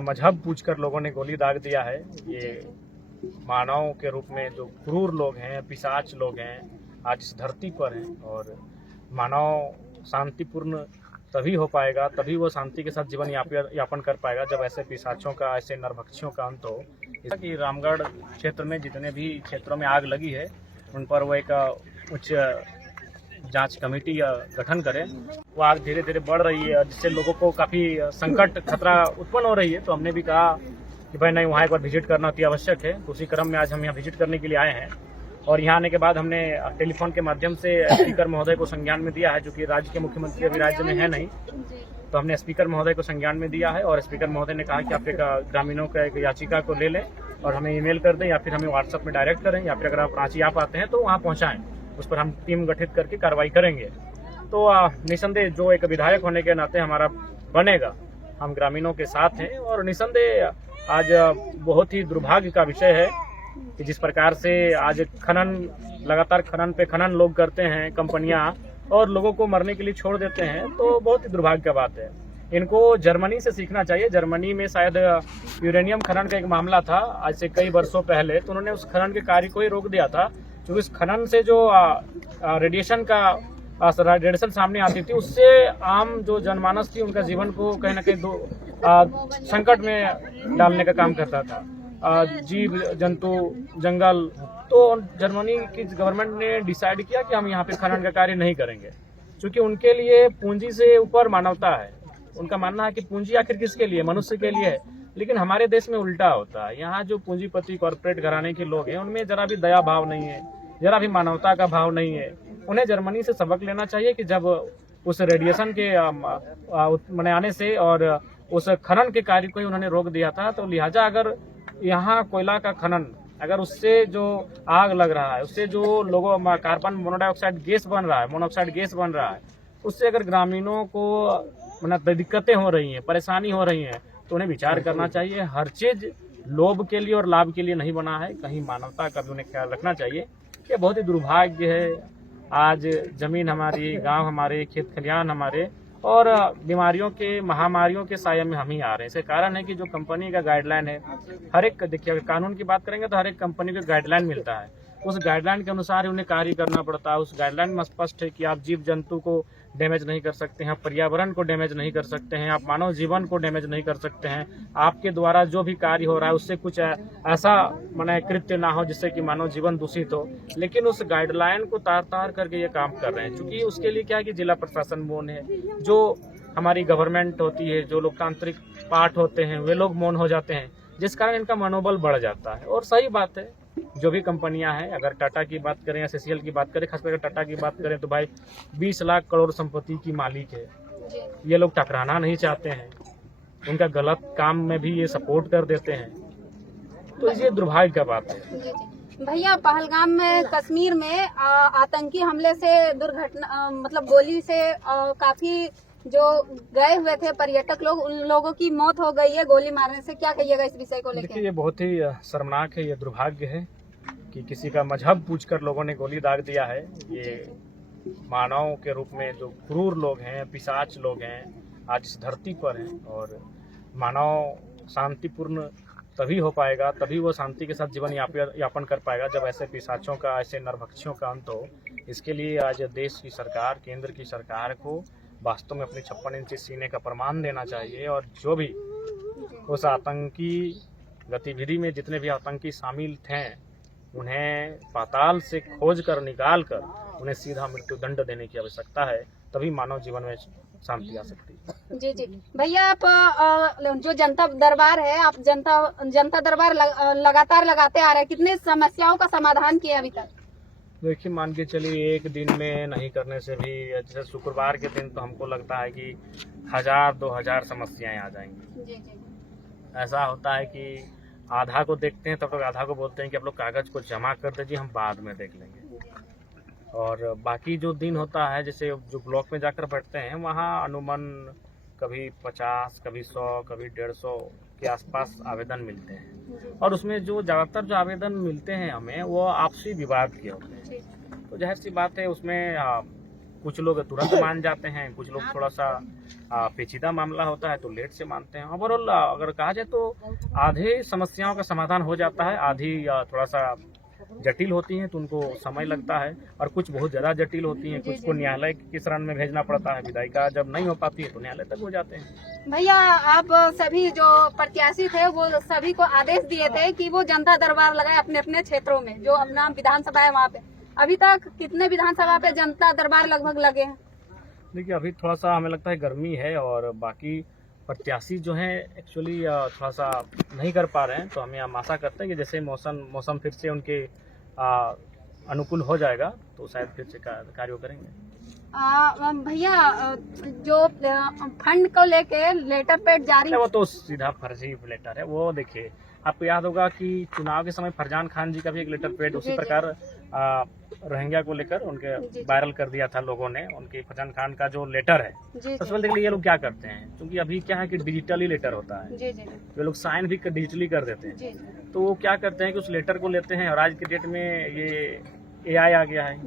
मजहब पूछकर लोगों ने गोली दाग दिया है। ये मानव के रूप में जो क्रूर लोग हैं, पिशाच लोग हैं, आज इस धरती पर हैं। और मानव शांतिपूर्ण तभी हो पाएगा, तभी वो शांति के साथ जीवन यापन कर पाएगा जब ऐसे पिशाचों का, ऐसे नरभक्षियों का अंत हो। जैसा कि रामगढ़ क्षेत्र में जितने भी क्षेत्रों में आग लगी है उन पर वो एक उच्च जांच कमेटी गठन करें। वो आग धीरे धीरे बढ़ रही है जिससे लोगों को काफ़ी संकट, खतरा उत्पन्न हो रही है। तो हमने भी कहा कि भाई नहीं, वहाँ एक बार विजिट करना अति आवश्यक है। तो उसी क्रम में आज हम यहाँ विजिट करने के लिए आए हैं। और यहाँ आने के बाद हमने टेलीफोन के माध्यम से स्पीकर महोदय को संज्ञान में दिया है, जो कि राज्य के मुख्यमंत्री अभी राज्य में है नहीं। तो हमने स्पीकर महोदय को संज्ञान में दिया है और स्पीकर महोदय ने कहा कि आप एक ग्रामीणों का एक याचिका को ले लें और हमें ईमेल कर दें या फिर हमें व्हाट्सएप में डायरेक्ट करें, या फिर अगर आप रांची आ पाते हैं तो वहाँ पहुँचाएँ। उस पर हम टीम गठित करके कार्रवाई करेंगे। तो निसंदेह जो एक विधायक होने के नाते हमारा बनेगा, हम ग्रामीणों के साथ हैं। और निसंदेह आज बहुत ही दुर्भाग्य का विषय है कि जिस प्रकार से आज लगातार खनन पे खनन लोग करते हैं कंपनियां, और लोगों को मरने के लिए छोड़ देते हैं, तो बहुत ही दुर्भाग्य का बात है। इनको जर्मनी से सीखना चाहिए। जर्मनी में शायद यूरेनियम खनन का एक मामला था आज से कई वर्षों पहले, तो उन्होंने उस खनन के कार्य को ही रोक दिया था, क्योंकि इस खनन से जो रेडिएशन सामने आती थी, उससे आम जो जनमानस थी उनका जीवन को कहीं न कहीं संकट में डालने का काम करता था। जीव जंतु, जंगल। तो जर्मनी की गवर्नमेंट ने डिसाइड किया कि हम यहाँ पे खनन का कार्य नहीं करेंगे, क्योंकि उनके लिए पूंजी से ऊपर मानवता है। उनका मानना है कि पूंजी आखिर किसके लिए, मनुष्य के लिए है। लेकिन हमारे देश में उल्टा होता है। यहाँ जो पूंजीपति कॉर्पोरेट घराने के लोग हैं उनमें जरा भी दया भाव नहीं है, जरा भी मानवता का भाव नहीं है। उन्हें जर्मनी से सबक लेना चाहिए कि जब उस रेडिएशन के आने से और उस खनन के कार्य को ही उन्होंने रोक दिया था, तो लिहाजा अगर यहाँ कोयला का खनन, अगर उससे जो आग लग रहा है, उससे जो लोगों कार्बन मोनोऑक्साइड गैस बन रहा है, उससे अगर ग्रामीणों को दिक्कतें हो रही हैं, परेशानी हो रही हैं, तो उन्हें विचार करना चाहिए। हर चीज लोभ के लिए और लाभ के लिए नहीं बना है, कहीं मानवता का भी उन्हें ख्याल रखना चाहिए। ये बहुत ही दुर्भाग्य है। आज जमीन हमारी, गांव हमारे, खेत खलियान हमारे, और बीमारियों के, महामारियों के साये में हम ही आ रहे हैं। इसका कारण है कि जो कंपनी का गाइडलाइन है, हर एक, देखिए अगर कानून की बात करेंगे तो हर एक कंपनी को गाइडलाइन मिलता है, उस गाइडलाइन के अनुसार उन्हें कार्य करना पड़ता है। उस गाइडलाइन में स्पष्ट है कि आप जीव जंतु को डैमेज नहीं कर सकते हैं, आप पर्यावरण को डैमेज नहीं कर सकते हैं, आप मानव जीवन को डैमेज नहीं कर सकते हैं। आपके द्वारा जो भी कार्य हो रहा है उससे कुछ ऐसा कृत्य ना हो जिससे कि मानव जीवन दूषित हो। लेकिन उस गाइडलाइन को तार करके ये काम कर रहे हैं, क्योंकि उसके लिए क्या है कि जिला प्रशासन मौन है, जो हमारी गवर्नमेंट होती है, जो लोकतांत्रिक पार्ट होते हैं, वे लोग मौन हो जाते हैं, जिस कारण इनका मनोबल बढ़ जाता है। और सही बात है, जो भी कंपनियां हैं, अगर टाटा की बात करें या सीसीएल की बात करें, खासकर टाटा की बात करें, तो भाई 20 लाख करोड़ संपत्ति की मालिक है। ये लोग टकराना नहीं चाहते हैं, उनका गलत काम में भी ये सपोर्ट कर देते हैं, तो ये दुर्भाग्य का बात है। भैया, पहलगाम में, कश्मीर में आतंकी हमले से दुर्घटना, गोली से काफी जो गए हुए थे पर्यटक लोग, उन लोगों की मौत हो गई है गोली मारने से। क्या कहिएगा इस विषय को लेकर? देखिए, ये बहुत ही शर्मनाक है, ये दुर्भाग्य है कि किसी का मजहब पूछकर लोगों ने गोली दाग दिया है। ये मानव के रूप में जो क्रूर लोग हैं, पिशाच लोग हैं, आज इस धरती पर हैं। और मानव शांतिपूर्ण तभी हो पाएगा, तभी वो शांति के साथ जीवन यापन कर पाएगा जब ऐसे पिशाचों का, ऐसे नरभक्षियों का अंत हो। इसके लिए आज देश की सरकार, केंद्र की सरकार को वास्तव में अपनी 56 इंची सीने का प्रमाण देना चाहिए। और जो भी उस आतंकी गतिविधि में जितने भी आतंकी शामिल थे, उन्हें पाताल से खोज कर निकाल कर उन्हें सीधा मृत्यु दंड देने की आवश्यकता है, तभी मानव जीवन में शांति आ सकती है। जी जी भैया, आप जो जनता दरबार है, आप जनता दरबार लगातार लगाते आ रहे हैं, कितने समस्याओं का समाधान किया अभी तक? देखिए, मान के चलिए एक दिन में नहीं करने से भी, जैसे शुक्रवार के दिन तो हमको लगता है कि 1000-2000 समस्याएं आ जाएंगी। जी जी। ऐसा होता है कि आधा को देखते हैं, तब तक आधा को बोलते हैं कि आप लोग कागज को जमा कर दीजिए, हम बाद में देख लेंगे। और बाकी जो दिन होता है, जैसे जो ब्लॉक में जाकर बैठते हैं, वहाँ अनुमान कभी 50, कभी 100, कभी 150 के आसपास आवेदन मिलते हैं। और उसमें जो ज़्यादातर जो आवेदन मिलते हैं हमें, वो आपसी विवाद के होते हैं। तो जाहिर सी बात है, उसमें कुछ लोग तुरंत मान जाते हैं, कुछ लोग थोड़ा सा पेचीदा मामला होता है तो लेट से मानते हैं। ओवरऑल अगर कहा जाए तो आधे समस्याओं का समाधान हो जाता है, आधी थोड़ा सा जटिल होती हैं तो उनको समय लगता है, और कुछ बहुत ज़्यादा जटिल होती हैं, कुछ को न्यायालय की शरण में भेजना पड़ता है। विधायिका जब नहीं हो पाती है तो न्यायालय तक हो जाते हैं। भैया आप सभी जो प्रत्याशी थे वो सभी को आदेश दिए थे कि वो जनता दरबार लगाए अपने अपने क्षेत्रों में, जो अपना विधानसभा है वहाँ पे। अभी तक कितने विधानसभा पे जनता दरबार लगभग लगे हैं? देखिए अभी थोड़ा सा हमें लगता है गर्मी है, और बाकी प्रत्याशी जो हैं एक्चुअली थोड़ा सा नहीं कर पा रहे हैं, तो हमें आशा करते हैं कि जैसे मौसम फिर से उनके अनुकूल हो जाएगा तो शायद फिर से कार्य करेंगे। भैया जो फंड को लेके लेटर पैड जारी, वो तो सीधा फर्जी लेटर है। वो देखिए आपको याद होगा कि चुनाव के समय फरजान खान जी का भी एक लेटर पैड उसी प्रकार रोहिंग्या को लेकर उनके वायरल कर दिया था लोगों ने। उनके फरजान खान का जो लेटर है, सबसे पहले देख लीजिए ये लोग क्या करते हैं, क्योंकि अभी क्या है कि डिजिटली लेटर होता है, ये लोग साइन भी डिजिटली कर देते हैं। तो वो क्या करते हैं कि उस लेटर को लेते हैं, और आज के डेट में ये AI आ गया है,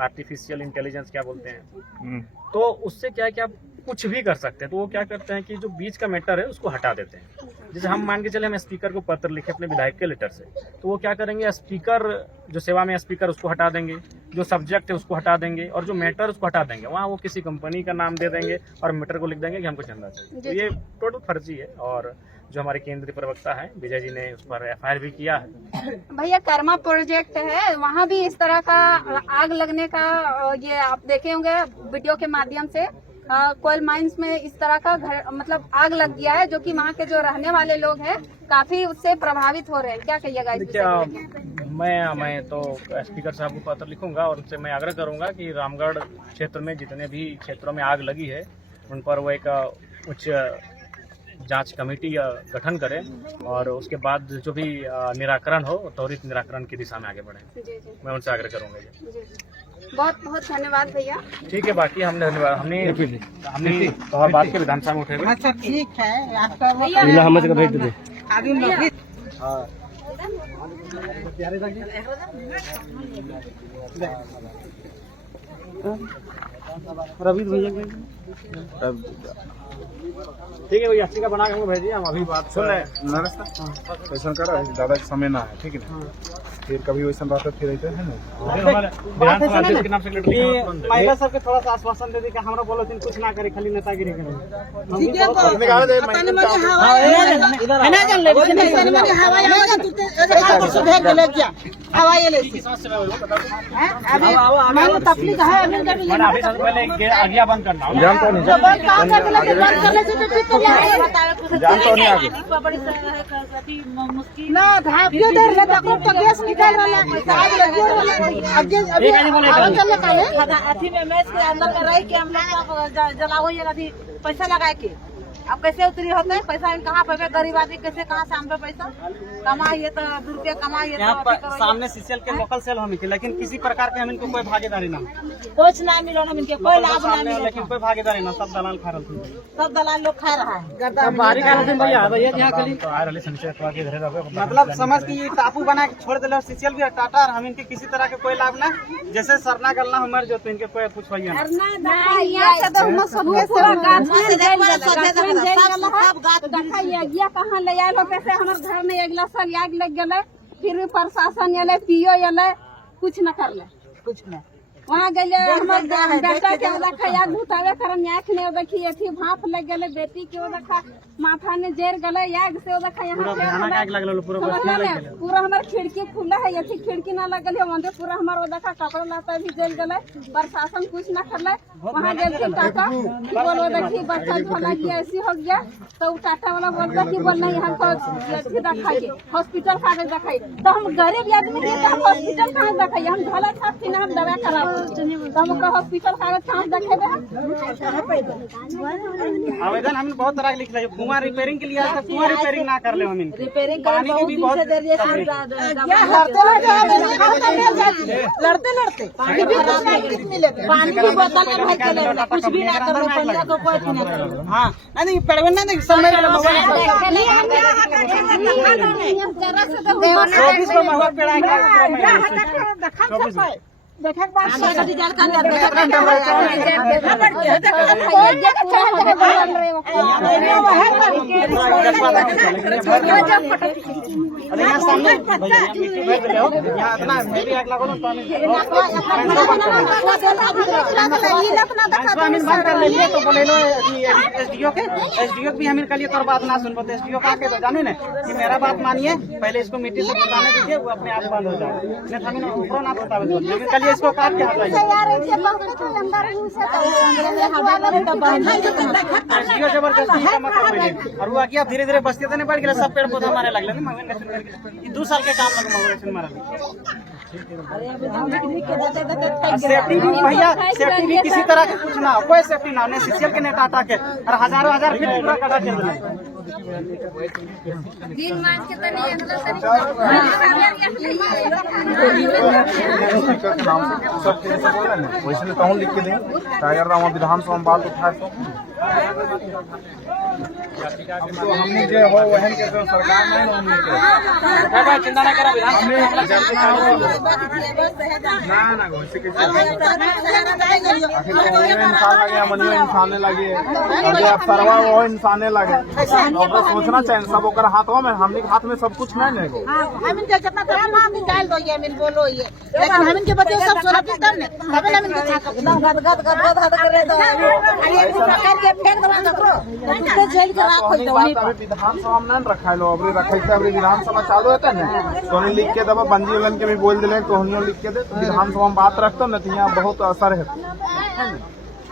आर्टिफिशियल इंटेलिजेंस क्या बोलते हैं, तो उससे क्या है कि आप कुछ भी कर सकते हैं। तो वो क्या करते हैं कि जो बीच का मैटर है उसको हटा देते हैं। जैसे हम मान के चले हम स्पीकर को पत्र लिखे अपने विधायक के लेटर से, तो वो क्या करेंगे, स्पीकर जो सेवा में स्पीकर उसको हटा देंगे, जो सब्जेक्ट है उसको हटा देंगे, और जो मैटर उसको हटा देंगे। वहाँ वो किसी कंपनी का नाम दे देंगे और मैटर को लिख देंगे कि हमको चंदा चाहिए। तो ये टोटल फर्जी है, और जो हमारे केंद्रीय प्रवक्ता है विजय जी ने उस पर FIR भी किया है। भैया कर्मा प्रोजेक्ट है, वहाँ भी इस तरह का आग लगने का ये आप देखे होंगे वीडियो के माध्यम से। कोयल माइंस में इस तरह का घर मतलब आग लग गया है, जो कि वहाँ के जो रहने वाले लोग हैं काफी उससे प्रभावित हो रहे हैं। क्या कहिएगा इस विषय में? मैं तो स्पीकर साहब को पत्र लिखूंगा और उनसे मैं आग्रह करूंगा कि रामगढ़ क्षेत्र में जितने भी क्षेत्रों में आग लगी है उन पर वो एक उच्च जांच कमेटी गठन करें, और उसके बाद जो भी निराकरण हो त्वरित निराकरण की दिशा में आगे बढ़े। मैं उनसे आग्रह करूंगा। बहुत बहुत धन्यवाद भैया। ठीक है, बाकी हमने बात के विधानसभा में उठेगा। अच्छा ठीक है, आपका रवि भैया ठीक है भैया, अस्सी का बना के भेजिए, हम अभी बात सुन रहे हैं। ऐसा कर ज्यादा समय ना है, ठीक है, फिर कभी वैसा बात फिर रहते हैं महिला सबके थोड़ा सा आश्वासन दे दी कि हमरा बोलो दिन कुछ ना करे, खाली नेतागिरी करे। आज्ञा बंद करना गैस निकाल रहा अथी में मैच के अंदर में रह के हम लोग जलाओ ये नदी पैसा लगा के अब कैसे उतरी होते हैं पैसा कहाँ पे, गरीब आदमी कैसे कहाँ से हम पे पैसा कमाइए, तो 2 रुपया कमाइए। यहाँ पर सामने सीसीएल के लोकल सेल हम थे, लेकिन किसी प्रकार के हम इनको कोई भागीदारी ना, कुछ ना मिला, हम इनके कोई लाभ ना मिला, लेकिन कोई भागीदारी ना, सब दलाल खा रहे थे, सब दलाल लोग खा रहा है। मतलब समझ की टापू बना के छोड़ दिला सीसीएल भी टाटा, और हम इनके किसी तरह के कोई लाभ ना, जैसे सरना गलना हमारे जो इनके कोई पूछवाइए कहाँ ले आये लोग, कैसे हमारे घर में अगला साल आग लग गए, फिर भी प्रशासन अले पीओ अले कुछ न कर ले, कुछ नहीं वहाँ गए बेटा के देखा याद भूतावे करन आँख ने देखी अथी भाप लग गए, बेटी के देखा माथा ने जर गले आग से देखा यहाँ पूरा हमारे खिड़की खुला है, अथी खिड़की ना लगल है, वहाँ पूरा हमारा देखा कपड़ा लता भी जल गए, प्रशासन कुछ न कर ले। वहाँ गए टाटा बोलो देखी बच्चा झोला गया ऐसी हो गया, तो टाटा वाला बोलता कि बोलना यहाँ को अथी दिखाइए हॉस्पिटल कागज दिखाइए, तो हम गरीब आदमी है तो हम हॉस्पिटल कहाँ दिखाइए, हम झोला छाप के हम दवा करा हॉस्पिटल कागज कहाँ देखेगा। आवेदन हमने बहुत तरह लिख लिया, कुआं रिपेयरिंग के लिए कुआं रिपेयरिंग ना कर ले, हम रिपेयरिंग पानी की भी बहुत लड़ते पानी की बोतल में भर के ले, कुछ भी ना करो, पहले तो कोई नहीं करो। हाँ नहीं पड़वे ना समय अरे यहाँ सामने यहाँ इतना मैं भी आग लगो ना हमीन बात कर लेंगे तो बोले लो एसडीओ भी हमीन कल तोर बात ना सुन पाते एसडीओ का के तो जाने ना कि मेरा बात मानिए पहले इसको मिट्टी से बताने दीजिए वो अपने आप बंद हो जाए नहीं तो हमें ऊपर ना बतावे लेकिन कल इसको काट के हटाइए एसडीओ जबरदस्ती का मतलब पहले और वो आगे धीरे धीरे बस्ती तो नहीं बढ़ गया सब पेड़ पौधा मारे लगले नहीं मगन 2 साल के काम लगे मगन मारा सेफ्टी भी भैया सेफ्टी भी किसी तरह के कुछ ना हो कोई सेफ्टी ना हो सीसीएल के नेता टाटा के और हजारों हजार फीट पूरा कटा चल रहा है दिन मान के तनी वैसे तो लिख के दें टाइगर राम विधानसभा में बात उठाए तो हमने जो हो वहन के तो सरकार नहीं हमने के चिंता ना करा ना वैसे के आखिर तो इंसान लगे मनियो इंसाने लगे अरे अब सरवा वो इंसाने लगे और सोचना चाहिए सब ओकर हाथों में हमने के हाथ में सब कुछ नहीं है हम इनके कितना तरह नाम निकाल दो ये मिल बोलो ये लेकिन हम इनके बच्चे सब सुरक्षित कर ने तबे हम इनके छाक गद करे दो ये सरकार के फेंक दवा करो तो जेल के राख होई दो विधानसभा में नहीं रखा लो अबरी रखे थे अबरी विधानसभा चालू होता है ना तो लिख के दबा बंजी वालन के भी बोल दिले तो हम लिख के दे विधानसभा में बात रखते न तो यहाँ बहुत असर है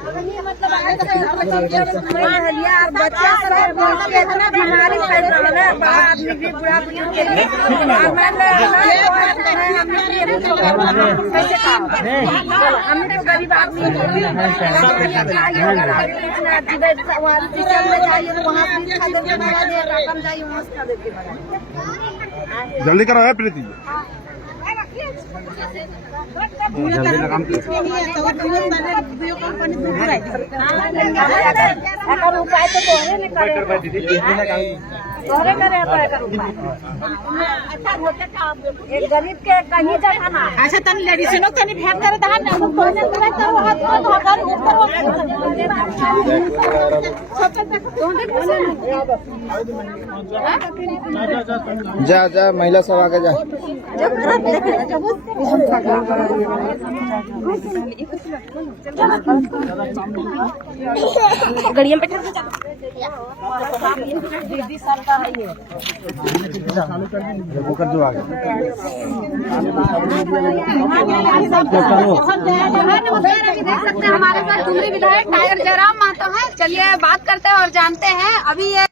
मतलब बच्चा बीमारी आदमी भी बुढ़ा बुजुर्ग के लिए हम तो गरीब आदमी जल्दी करो है प्रीति जल्दी लगाम गरीब के कहीं जाना अच्छा तनी लेडीज नो तनी फेंक करे दहन ना कोने करे तो जा जा महिला सब आगे जा गड़िया में बैठा दीदी सरकार है ये जो आगे देख सकते हैं हमारे साथ डुमरी विधायक टाइगर जयराम माता है। चलिए बात करते हैं और जानते हैं अभी ये